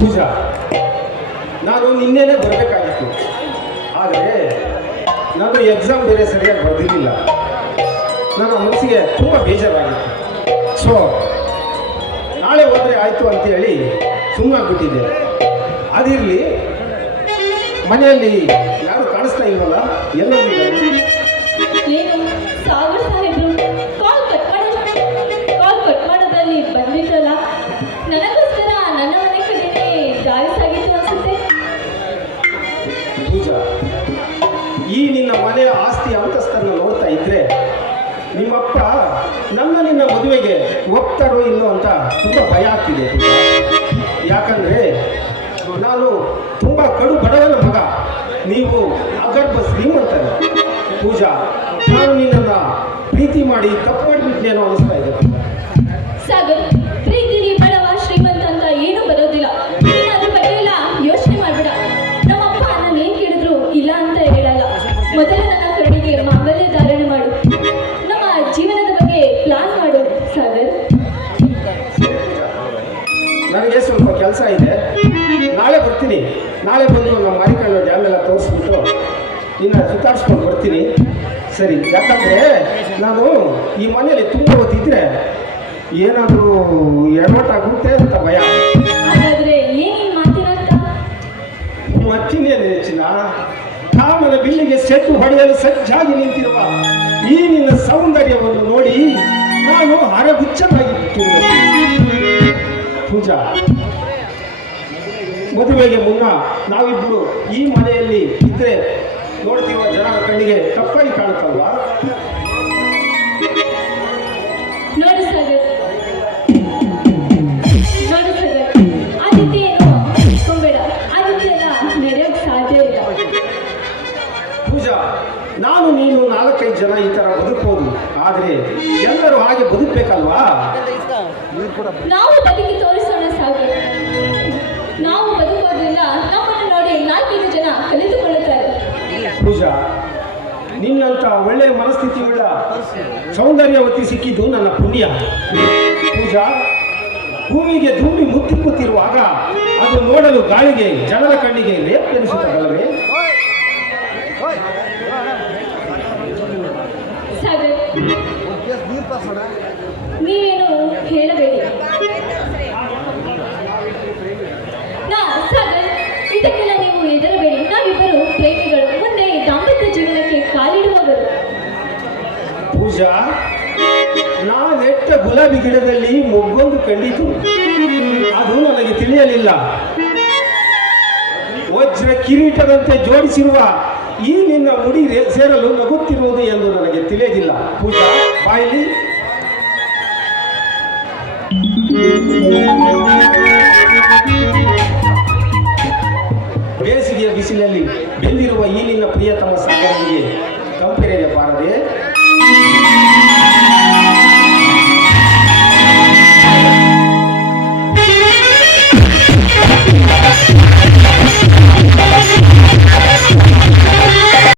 ಪೂಜಾ, ನಾನು ನಿನ್ನೆನೇ ಬರಬೇಕಾಗಿತ್ತು. ಆದರೆ ನಾನು ಎಕ್ಸಾಮ್ ಬೇರೆ ಸರಿಯಾಗಿ ಬರೆದಿರಲಿಲ್ಲ. ನನ್ನ ಮನಸ್ಸಿಗೆ ತುಂಬ ಬೇಜಾರಾಗಿತ್ತು. ಸೊ ನಾಳೆ ಹೋದರೆ ಆಯಿತು ಅಂತೇಳಿ ಸುಮ್ಮನಾಗ್ಬಿಟ್ಟಿದ್ದೆ. ಅದಿರಲಿ, ಮನೆಯಲ್ಲಿ ಯಾರು ಕಾಣಿಸ್ತಾ ಇಲ್ವಲ್ಲ, ಎಲ್ಲರೂ ಏನು ಸಾಗರ್ ಸಾಹೇಬ್ರು ಕಾಲ್ ಕಟ್ ಮಾಡೋದ್ರಲ್ಲಿ ಬಂದಿದ್ದಲ್ಲ, ನನಗೋಸ್ಕರ ನನ್ನ ಮನೆ ಕಡೆನೇ ದಾರಿ ಸಾಗಿತ್ತು ಅನ್ಸುತ್ತೆ. ಪೂಜಾ, ಈ ನಿನ್ನ ಮನೆಯ ಆಸ್ತಿ ಅಂತಸ್ತನ್ನು ನೋಡ್ತಾ ಇದ್ರೆ ನಿಮ್ಮಪ್ಪ ನಿನ್ನ ಮದುವೆಗೆ ಒಪ್ತಾರೋ ಇಲ್ಲೋ ಅಂತ ತುಂಬ ಭಯ ಆಗ್ತಿದೆ. ಯಾಕಂದ್ರೆ ನಾನು ತುಂಬ ಕಡು ಬಡವನ ಮಗ, ನೀವು ಅಗರ್ಭ ಶ್ರೀಮಂತರು. ಪೂಜಾ, ನಾನು ನಿನ್ನನ್ನು ಪ್ರೀತಿ ಮಾಡಿ ತಪ್ಪು ಮಾಡಿಬಿಟ್ನೇನೋ ಅನಿಸ್ತಾ ಇದೆ. ಸಾಗರ್, ಪ್ರೀತಿಲಿ ಬಡವ ಶ್ರೀಮಂತ ಅಂತ ಏನೂ ಬರೋದಿಲ್ಲ. ನೀನು ಅದ್ರ ಬಗ್ಗೆ ಎಲ್ಲ ಯೋಚನೆ ಮಾಡ್ಬೇಡ. ನಮ್ಮಪ್ಪ ನಾನು ಏನ್ ಕೇಳಿದ್ರು ಇಲ್ಲ ಅಂತ ಹೇಳಲ್ಲ. ಮೊದಲು ನನ್ನ ಕರುಣಿಗೆ ಮಾಂಗಲ್ಯ ಧಾರಣೆ ಮಾಡು. ನಮ್ಮ ಜೀವನದ ಬಗ್ಗೆ ಪ್ಲಾನ್ ಮಾಡು ಸಾಗರ್. ನನಗೆ ಸ್ವಲ್ಪ ಕೆಲಸ ಇದೆ, ನಾಳೆ ಬರ್ತೀನಿ. ನಾಳೆ ಬಂದು ನಮ್ಮ ಮಾರಿಕಳ್ಳ ಡ್ಯಾಮ್ ಎಲ್ಲ ತೋರಿಸ್ಬಿಟ್ಟು ನಿನ್ನ ಸುತ್ತಾಡಿಸ್ಕೊಂಡು ಬರ್ತೀನಿ. ಸರಿ? ಯಾಕಂದರೆ ನಾನು ಈ ಮನೆಯಲ್ಲಿ ತುಂಬ ಹೊತ್ತಿದ್ರೆ ಏನಾದರೂ ಎಡವಟ್ಟಾಗುತ್ತೆ ಅಂತ ಭಯ. ಹಾಗಾದ್ರೆ ಏನೇನು ಮಾತಿನಂತ? ಮತ್ತಿನೇನು ಹೆಚ್ಚಿನ ಕಾಮನ ಬಿಲ್ಲಿಗೆ ಸೆಟ್ಟು ಹೊಡೆಯಲು ಸಜ್ಜಾಗಿ ನಿಂತಿರುವ ಈ ನಿನ್ನ ಸೌಂದರ್ಯವನ್ನು ನೋಡಿ ನಾನು ಹರಗುಚ್ಚವಾಗಿ ಬಿಟ್ಟಿರುವೆ. ಪೂಜಾ, ಮದುವೆಗೆ ಮುನ್ನ ನಾವಿಬ್ಬರು ಈ ಮನೆಯಲ್ಲಿ ಇದ್ರೆ ನೋಡ್ತಿರುವ ಜನರ ಕಣ್ಣಿಗೆ ತಪ್ಪಾಗಿ ಕಾಣುತ್ತಲ್ವಾ? ನೋಡು ಸಾಗರ್, ಆದಿತ್ಯ ಏನು ಇಟ್ಕೊಂಬೇಡ. ಆದಿತ್ಯ ಎಲ್ಲ ನಡೆಯೋಕೆ ಸಾಧ್ಯ ಇಲ್ಲ. ಪೂಜಾ, ನಾನು ನೀನು 4-5 ಜನ ಈ ಥರ ಬದುಕಬಹುದು, ಆದರೆ ಎಲ್ಲರೂ ಹಾಗೆ ಬದುಕಬೇಕಲ್ವಾ? ನಾವು ಬದುಕಿ ತೋರಿಸೋಣ ಸಾಗರ್. ನಾವು ಬದುಕೋದ್ರಿಂದ ನಮ್ಮನ್ನು ನೋಡಿ 4 ಜನ ಕಲಿತುಕೊಳ್ಳುತ್ತಾರೆ. ಪೂಜಾ, ನಿನ್ನಂತ ಒಳ್ಳೆಯ ಮನಸ್ಥಿತಿಯುಳ್ಳ ಸೌಂದರ್ಯವತಿ ಸಿಕ್ಕಿದ್ದು ನನ್ನ ಪುಣ್ಯ. ಪೂಜಾ, ಭೂಮಿಗೆ ಧೂಮಿ ಮುತ್ತಿರುವಾಗ ಅದು ನೋಡಲು ಗಾಳಿಗೆ ಜನರ ಕಣ್ಣಿಗೆ ರೇಪ್ ಎನಿಸುತ್ತದಲ್ಲವೇ? ಸಾಗರ್, ನೀವೇನು ಹೇಳಬೇಡಿ. ಸಾಗರ್, ಇದಕ್ಕೆಲ್ಲ ನೀವು ಹೆದರಬೇಡಿ. ನಾವಿಬ್ಬರು ಪ್ರೇಮಿಗಳು, ಮುಂದೆ ದಾಂಪತ್ಯ ಜೀವನಕ್ಕೆ ಕಾಲಿಡುವವರು. ಪೂಜಾ, ನಾನೆಟ್ಟ ಗುಲಾಬಿ ಗಿಡದಲ್ಲಿ ಮೊಗ್ಗೊಂದು ಕಂಡಿತು, ಅದು ನನಗೆ ತಿಳಿಯಲಿಲ್ಲ. ವಜ್ರ ಕಿರೀಟದಂತೆ ಜೋಡಿಸಿರುವ ಈ ನಿನ್ನ ಮುಡಿ ಸೇರಲು ನಗುತ್ತಿರುವುದು ಎಂದು ನನಗೆ ತಿಳಿಯಲಿಲ್ಲ. ಪೂಜಾ, ಬಾಯಿಲಿ ಬೇಸಿಗೆಯ ಬಿಸಿಲಲ್ಲಿ ಬೆಂದಿರುವ ಈ ನಿನ್ನ ಪ್ರಿಯತಮ ಸಾಗರನಿಗೆ ತಂಪೆರೆಯ ಬಾರದೆ.